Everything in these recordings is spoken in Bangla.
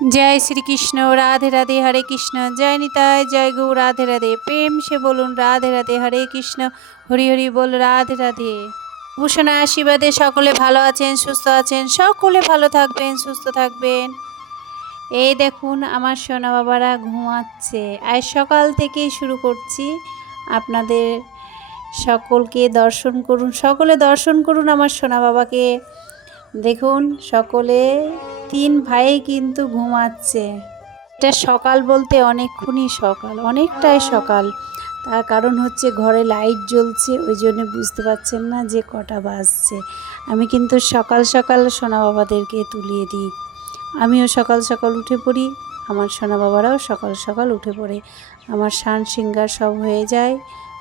जय श्री कृष्ण राधे राधे हरे कृष्ण जय निताय जय गौ राधे राधे प्रेम से बोलून राधे राधे हरे कृष्ण हरि हरि बोल राधे राधे। ভূষণা আশীর্বাদে সকলে ভালো আছেন, সুস্থ আছেন, সকলে ভালো থাকবেন, সুস্থ থাকবেন। এই দেখুন আমার সোনা বাবারা ঘুমাচ্ছে। আজ সকাল থেকেই শুরু করছি। আপনাদের সকলকে দর্শন করুন, সকলে দর্শন করুন আমার সোনা বাবাকে। দেখুন সকলে 3 ভাই কিন্তু ঘুমাচ্ছে। এটা সকাল বলতে অনেকক্ষণই সকাল, অনেকটাই সকাল। তার কারণ হচ্ছে ঘরে লাইট জ্বলছে, ওই জন্য বুঝতে পারছেন না যে কটা বাজছে। আমি কিন্তু সকাল সকাল সোনা বাবাদেরকে তুলিয়ে দিই। আমিও সকাল সকাল উঠে পড়ি, আমার সোনা বাবারাও সকাল সকাল উঠে পড়ে। আমার স্নান শৃঙ্গার সব হয়ে যায়,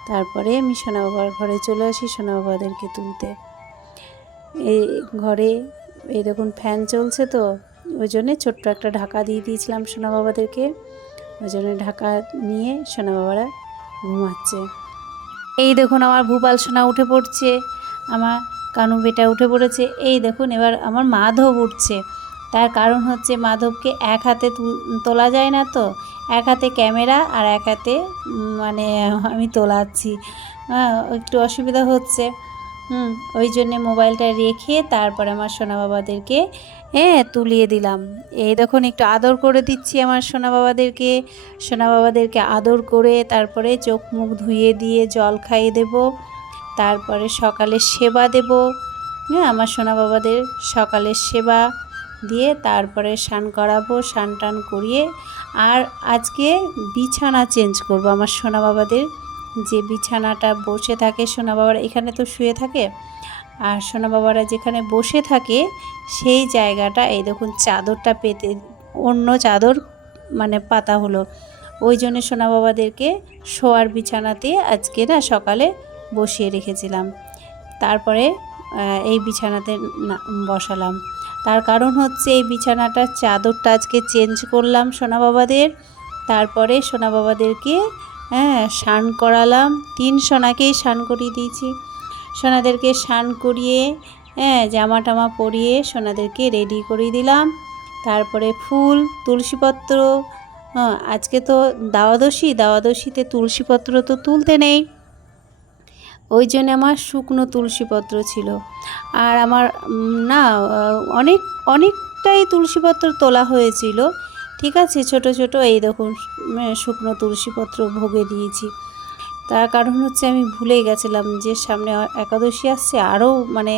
তারপরে আমি সোনা বাবার ঘরে চলে আসি সোনা বাবাদেরকে তুলতে। এই ঘরে এই দেখুন ফ্যান চলছে, তো ওই জন্যে ছোট্ট একটা ঢাকা দিয়ে দিয়েছিলাম সোনা বাবাদেরকে। ওই জন্য ঢাকা নিয়ে সোনা বাবারা ঘুমাচ্ছে। এই দেখুন আমার ভূপাল সোনা উঠে পড়ছে, আমার কানু বেটা উঠে পড়েছে। এই দেখুন এবার আমার মাধব উঠছে। তার কারণ হচ্ছে মাধবকে এক হাতে তোলা যায় না, তো এক হাতে ক্যামেরা আর এক হাতে মানে আমি তোলাচ্ছি, একটু অসুবিধা হচ্ছে। ওই জন্যে মোবাইলটা রেখে তারপরে আমার সোনা বাবাদেরকে তুলিয়ে দিলাম। এই দেখুন একটু আদর করে দিচ্ছি আমার সোনা বাবাদেরকে। সোনা বাবাদেরকে আদর করে তারপরে চোখ মুখ ধুয়ে দিয়ে জল খাইয়ে দেব, তারপরে সকালে সেবা দেব। আমার সোনা বাবাদের সকালের সেবা দিয়ে তারপরে স্নান করাবো, স্নান টান করিয়ে আর আজকে বিছানা চেঞ্জ করব। আমার সোনা বাবাদের যে বিছানাটা বসে থাকে, সোনা বাবারা এখানে তো শুয়ে থাকে, আর সোনা বাবারা যেখানে বসে থাকে সেই জায়গাটা এই দেখুন চাদরটা পেতে অন্য চাদর মানে পাতা হলো। ওই জন্য সোনা বাবাদেরকে শোয়ার বিছানাতে আজকে না সকালে বসিয়ে রেখেছিলাম, তারপরে এই বিছানাতে বসালাম। তার কারণ হচ্ছে এই বিছানাটার চাদরটা আজকে চেঞ্জ করলাম সোনা বাবাদের। তারপরে সোনা বাবাদেরকে স্নান করালাম, 3 সোনাকেই স্নান করিয়ে দিয়েছি। সোনাদেরকে স্নান করিয়ে জামা টামা পরিয়ে সোনাদেরকে রেডি করিয়ে দিলাম। তারপরে ফুল তুলসীপত্র, আজকে তো দাওয়াদশীতে তুলসীপত্র তো তুলতে নেই, ওই জন্য আমার শুকনো তুলসীপত্র ছিল। আর আমার না অনেকটাই তুলসীপত্র তোলা হয়েছিল, ঠিক আছে, ছোট ছোট এই দেখুন শুকনো তুলসীপত্র ভোগে দিয়েছি। তার কারণ হচ্ছে আমি ভুলে গেছিলাম যে সামনে একাদশী আসছে, আরও মানে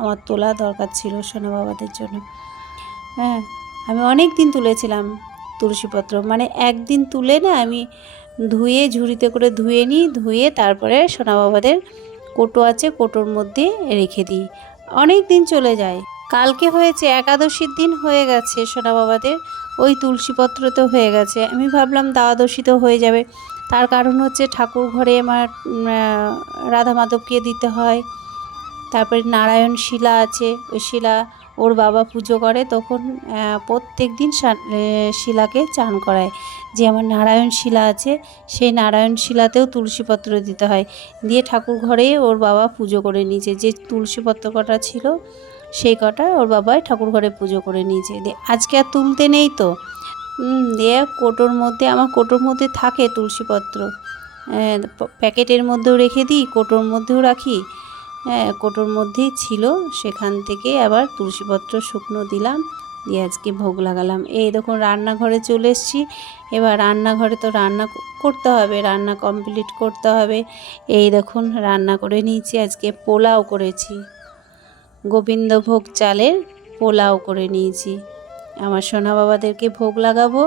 আমার তোলা দরকার ছিল সোনা বাবাদের জন্য। আমি অনেক দিন তুলেছিলাম তুলসীপত্র, মানে একদিন তুলে না আমি ধুয়ে ঝুড়িতে করে ধুয়ে নিই, ধুয়ে তারপরে সোনা বাবাদের কোটো আছে, কোটোর মধ্যে রেখে দিই, অনেক দিন চলে যায়। কালকে হয়েছে একাদশীর দিন হয়ে গেছে সোনা বাবাদের, ওই তুলসীপত্র তো হয়ে গেছে। আমি ভাবলাম দ্বাদশী তো হয়ে যাবে, তার কারণ হচ্ছে ঠাকুর ঘরে আমার রাধা মাধবকে দিতে হয়। তারপরে নারায়ণ শিলা আছে, ওই শিলা ওর বাবা পুজো করে, তখন প্রত্যেক দিন শিলাকে চান করায়। যে আমার নারায়ণ শিলা আছে সেই নারায়ণ শিলাতেও তুলসীপত্র দিতে হয়, দিয়ে ঠাকুর ঘরে ওর বাবা পুজো করে নিয়েছে। যে তুলসীপত্র কটা ছিল সেই কটা ওর বাবাই ঠাকুর ঘরে পুজো করে নিয়েছে। দিয়ে আজকে আর তুলতে নেই, তো দিয়ে কোটোর মধ্যে আমার কোটোর মধ্যে থাকে তুলসীপত্র, প্যাকেটের মধ্যেও রেখে দিই, কোটোর মধ্যেও রাখি। কোটোর মধ্যেই ছিল, সেখান থেকে আবার তুলসীপত্র শুকনো দিলাম, দিয়ে আজকে ভোগ লাগালাম। এই দেখুন রান্নাঘরে চলে এসেছি। এবার রান্নাঘরে তো রান্না করতে হবে, রান্না কমপ্লিট করতে হবে। এই দেখুন রান্না করে নিয়েছি, আজকে পোলাও করেছি, গোবিন্দভোগ চালের পোলাও করে নিয়েছি। আমার সোনা বাবাদেরকে ভোগ লাগাবো,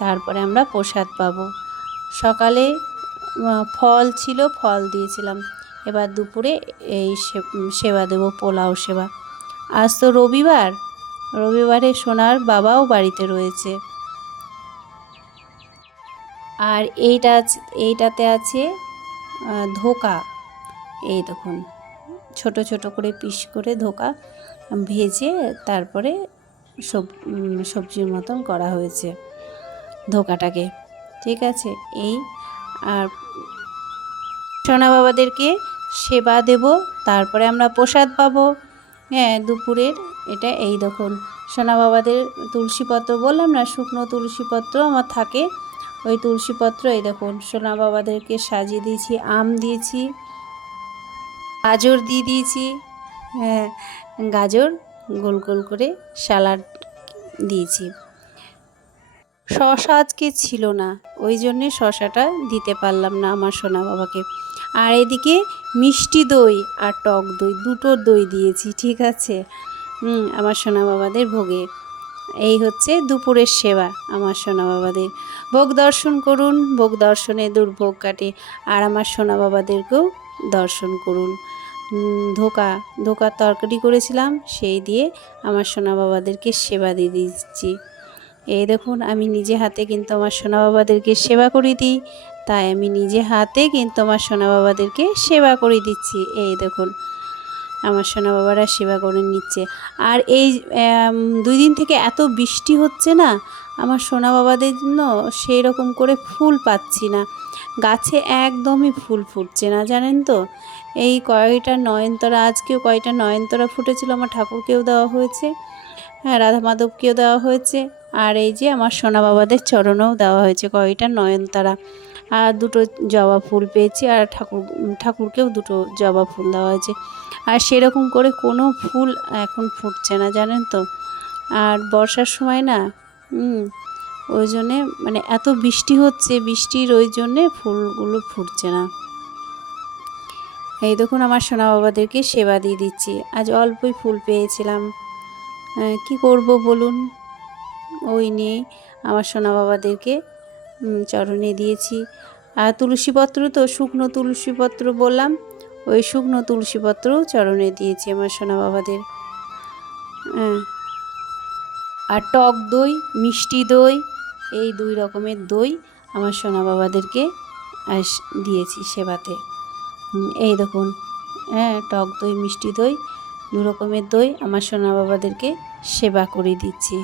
তারপরে আমরা প্রসাদ পাবো। সকালে ফল ছিল, ফল দিয়েছিলাম। এবার দুপুরে এই সেবা দেব, পোলাও সেবা। আজ তো রবিবারে সোনার বাবাও বাড়িতে রয়েছে। আর এইটাতে আছে ধোকা, এই দেখুন ছোট ছোট করে পিস করে ধোকা ভেজে তারপরে সবজির মতন করা হয়েছে ধোকাটাকে, ঠিক আছে। এই আর সোনা বাবাদেরকে সেবা দেব, তারপরে আমরা প্রসাদ পাবো দুপুরের। এটা এই দেখুন সোনা বাবাদের তুলসীপত্র বললাম না, শুকনো তুলসীপত্র আমার থাকে, ওই তুলসীপত্র এই দেখুন সোনা বাবাদেরকে সাজিয়ে দিয়েছি। আম দিয়েছি, গাজর দিয়ে দিয়েছি, হ্যাঁ গাজর গোল গোল করে সালাড দিয়েছি। শশা আজকে ছিল না, ওই জন্যে শশাটা দিতে পারলাম না আমার সোনা বাবাকে। আর এদিকে মিষ্টি দই আর টক দই, দুটো দই দিয়েছি, ঠিক আছে, আমার সোনা বাবাদের ভোগে। এই হচ্ছে দুপুরের সেবা আমার সোনা বাবাদের। ভোগ দর্শন করুন, ভোগ দর্শনে দুর্ভোগ কাটে। আর আমার সোনা বাবাদেরকেও দর্শন করুন। ধোকার তরকারি করেছিলাম, সেই দিয়ে আমার সোনা বাবাদেরকে সেবা দিয়ে দিচ্ছি। এই দেখুন আমি নিজে হাতে কিন্তু আমার সোনা বাবাদেরকে সেবা করে দিই, তাই আমি নিজে হাতে কিন্তু আমার সোনা বাবাদেরকে সেবা করে দিচ্ছি। এই দেখুন আমার সোনা বাবারা সেবা করে নিচ্ছে। আর এই 2 দিন থেকে এত বৃষ্টি হচ্ছে না, আমার সোনা বাবাদের জন্য সেই রকম করে ফুল পাচ্ছি না, গাছে একদমই ফুল ফুটছে না, জানেন তো। এই কয়টা নয়নতারা, আজকেও কয়টা নয়নতারা ফুটেছিল, আমার ঠাকুরকেও দেওয়া হয়েছে, হ্যাঁ রাধা মাধবকেও দেওয়া হয়েছে, আর এই যে আমার সোনা বাবাদের চরণেও দেওয়া হয়েছে কয়টা নয়নতারা। আর 2টো জবা ফুল পেয়েছি, আর ঠাকুরকেও 2টো জবা ফুল দেওয়া হয়েছে। আর সেরকম করে কোনো ফুল এখন ফুটছে না, জানেন তো। আর বর্ষার সময় না, ওই জন্যে মানে এত বৃষ্টি হচ্ছে, বৃষ্টির ওই জন্যে ফুলগুলো ফুটছে না। এই দেখুন আমার সোনা বাবাদেরকে সেবা দিয়ে দিচ্ছি। আজ অল্পই ফুল পেয়েছিলাম, কি করব বলুন, ওই নিয়ে আমার সোনা বাবাদেরকে চরণে দিয়েছি। আর তুলসীপত্র তো শুকনো তুলসীপত্র বললাম, ওই শুকনো তুলসীপত্র চরণে দিয়েছি আমার সোনা বাবাদের। আর টক দই, মিষ্টি দই, এই 2 রকমের দই আমার সোনা বাবাদেরকে দিয়েছি সেবাতে। এই দেখুন, টক দই মিষ্টি দই 2 রকমের দই আমার সোনা বাবাদেরকে সেবা করে দিচ্ছি।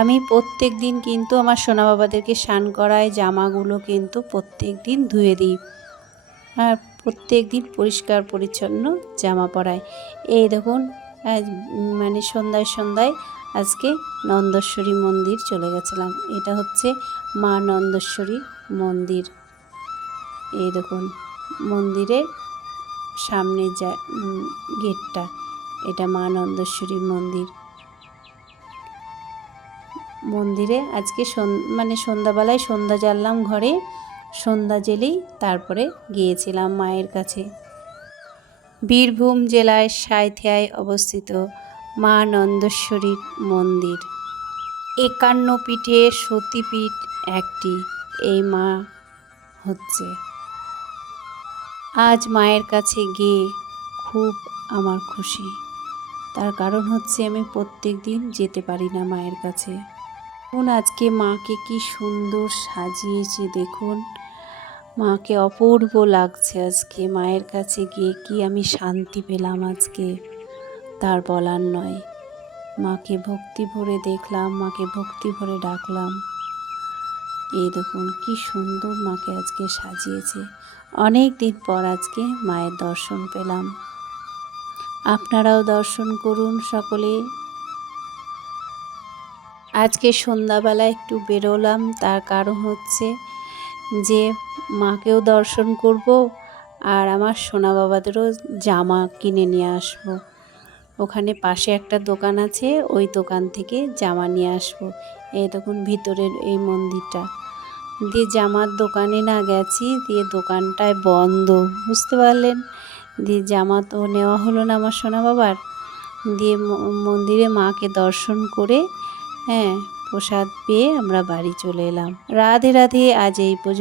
আমি প্রত্যেক দিন কিন্তু আমার সোনা বাবাদেরকে স্নান করাই, জামাগুলো কিন্তু প্রত্যেক দিন ধুয়ে দিই, আর প্রত্যেক দিন পরিষ্কার পরিচ্ছন্ন জামা পরাই। এই দেখুন মানে সন্ধ্যায় আজকে নন্দেশ্বরী মন্দির চলে গেছিলাম। এটা হচ্ছে মা নন্দেশ্বরী মন্দির। এই দেখুন মন্দিরের সামনে যা গেটটা, এটা মা নন্দেশ্বরী মন্দির। মন্দিরে আজকে মানে সন্ধ্যাবেলায় সন্ধ্যা জ্বাললাম ঘরে, সন্ধ্যা জেলেই তারপরে গিয়েছিলাম মায়ের কাছে। বীরভূম জেলায় সাঁইথিয়ায় অবস্থিত মা নন্দেশ্বরীর মন্দির। 51 পীঠের সতীপীঠ একটি এই মা হচ্ছে। আজ মায়ের কাছে গিয়ে খুব আমার খুশি, তার কারণ হচ্ছে আমি প্রত্যেক দিন যেতে পারি না মায়ের কাছে। আজকে মাকে কি সুন্দর সাজিয়েছে দেখুন, মাকে অপূর্ব লাগছে। আজকে মায়ের কাছে গিয়ে কি আমি শান্তি পেলাম আজকে, তার বলার নয়। মাকে ভক্তি ভরে দেখলাম, মাকে ভক্তি ভরে ডাকলাম। এই দেখুন কি সুন্দর মাকে আজকে সাজিয়েছে। অনেক দিন পর আজকে মায়ের দর্শন পেলাম। আপনারাও দর্শন করুন সকলে। আজকে সন্ধ্যাবেলা একটু বেরোলাম, তার কারণ হচ্ছে যে মাকেও দর্শন করব, আর আমার সোনা বাবাদেরও জামা কিনে নিয়ে আসব। ওখানে পাশে একটা দোকান আছে, ওই দোকান থেকে জামা নিয়ে আসব। এই দেখুন ভিতরের এই মন্দিরটা দিয়ে জামার দোকানে না গেছি, দিয়ে দোকানটায় বন্ধ, বুঝতে পারলেন। দিয়ে জামা তো নেওয়া হলো না আমার সোনা বাবার। দিয়ে মন্দিরে মাকে দর্শন করে প্রসাদ পেয়ে আমরা বাড়ি চলে এলাম। রাধে রাধে। আজ এই পর্যন্ত।